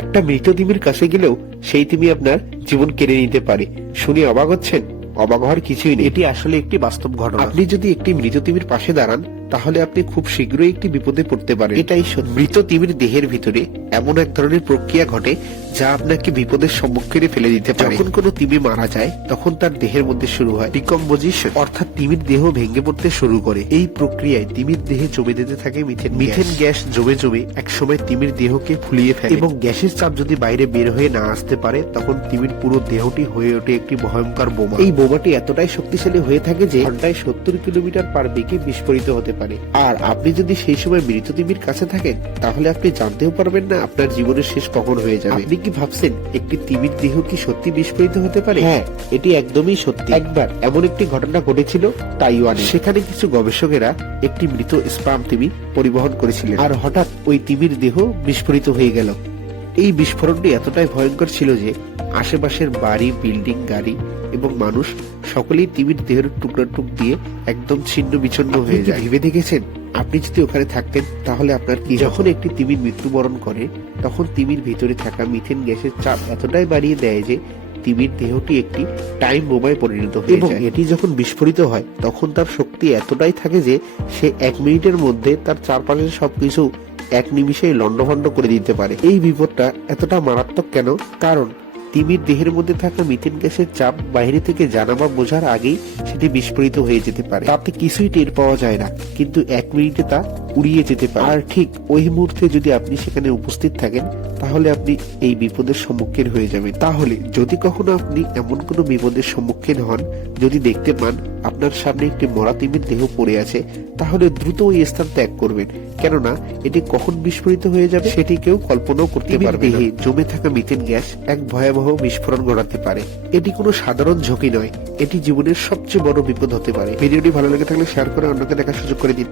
একটা মৃত তিমির কাছে গেলেও সেই তিমি আপনার জীবন কেড়ে নিতে পারে। শুনে অবাক হচ্ছেন? অবাক হওয়ার কিছুই নেই, এটি আসলে একটি বাস্তব ঘটনা। আপনি যদি একটি মৃত তিমির পাশে দাঁড়ান তাহলে আপনি খুব শীঘ্রই একটি বিপদে পড়তে পারেন। এটাই মৃত তিমির দেহের ভিতরে এমন এক ধরনের প্রক্রিয়া ঘটে যা আপনাকে বিপদের সম্মুখীনে ফেলে দিতে পারে। যখন কোনো তিমি মারা যায় তখন তার দেহের মধ্যে শুরু হয় ডিকম্পোজিশন, অর্থাৎ তিমির দেহ ভেঙে পড়তে শুরু করে। এই প্রক্রিয়ায় তিমির দেহে জমে যেতে থাকে মিথেন গ্যাস। জমে জমে একসময় তিমির দেহকে ফুলিয়ে ফেলে এবং গ্যাসের চাপ যদি বাইরে বের হয়ে না আসতে পারে তখন তিমির পুরো দেহটি হয়ে ওঠে একটি ভয়ঙ্কর বোমা। এই বোমাটি এতটাই শক্তিশালী হয়ে থাকে যে ঘন্টায় 70 কিলোমিটার পার বেগে বিস্ফোরিত হতে পারে। আর আপনি যদি সেই সময় মৃত তিমির কাছে থাকেন তাহলে আপনি জানতেও পারবেন না আপনার জীবনের শেষ কখন হয়ে যাবে। আপনি কি ভাবছেন একটি তিমির দেহ কি সত্যি বিস্ফোরিত হতে পারে? হ্যাঁ, এটি একদমই সত্যি। একবার এমন একটি ঘটনা ঘটেছিল তাইওয়ানে। সেখানে কিছু গবেষকেরা একটি মৃত স্পাম তিমি পরিবহন করেছিলেন আর হঠাৎ ওই তিমির দেহ বিস্ফোরিত হয়ে গেল। এই বিস্ফোরণটি এতটাই ভয়ঙ্কর ছিল যে আশেপাশের বাড়ি, বিল্ডিং, গাড়ি এবং মানুষ সকলেই তিমির দেহের টুকরা টুক দিয়ে একদম ছিন্ন বিচ্ছিন্ন হয়ে যায়। ভেবে দেখেছেন আপনি যদি ওখানে থাকতেন তাহলে আপনার কি? যখন একটি তিমির মৃত্যুবরণ করে তখন তিমির ভিতরে থাকা মিথেন গ্যাসের চাপ এতটাই বাড়িয়ে দেয় যে তিমির দেহটি একটি টাইম বোমায় পরিণত হয়ে যায়। এবং এটি যখন বিস্ফোরিত হয় তখন তার শক্তি এতটাই থাকে যে সে 1 মিনিটের মধ্যে তার চারপাশের সবকিছু 1 নিমিষেই লন্ডভন্ড করে দিতে পারে। এই বিপদটা এতটা মারাত্মক কেন? কারণ তিমির দেহের মধ্যে থাকা মিথেন গ্যাসের চাপ বাইরে থেকে জানা বা বোঝার আগেই সেটি বিস্ফোরিত হয়ে যেতে পারে। তাতে কিছুই টের পাওয়া যায় না, কিন্তু 1 মিনিটে তা উড়িয়ে যেতে পারে। আর ঠিক ওই মুহূর্তে যদি আপনি সেখানে উপস্থিত থাকেন তাহলে আপনি এই বিপদের সম্মুখীন হয়ে যাবেন। তাহলে যদি কখনো আপনি এমন কোনো বিপদের সম্মুখীন হন, যদি দেখতে পান আপনার সামনে একটি মরা তিমির দেহ পড়ে আছে, তাহলে দ্রুত ওই স্থান ত্যাগ করবেন। কেননা এটি কখন বিস্ফোরিত হয়ে যাবে সেটি কেউ কল্পনাও করতে পারবে না। জমে থাকা মিথেন গ্যাস এক ভয়াবহ বিস্ফোরণ ঘটাতে পারে। এটি কোনো সাধারণ ঝুঁকি নয়, এটি জীবনের সবচেয়ে বড় বিপদ হতে পারে। ভিডিওটি ভালো লেগে থাকলে শেয়ার করে অন্যকে দেখার সুযোগ করে দিন।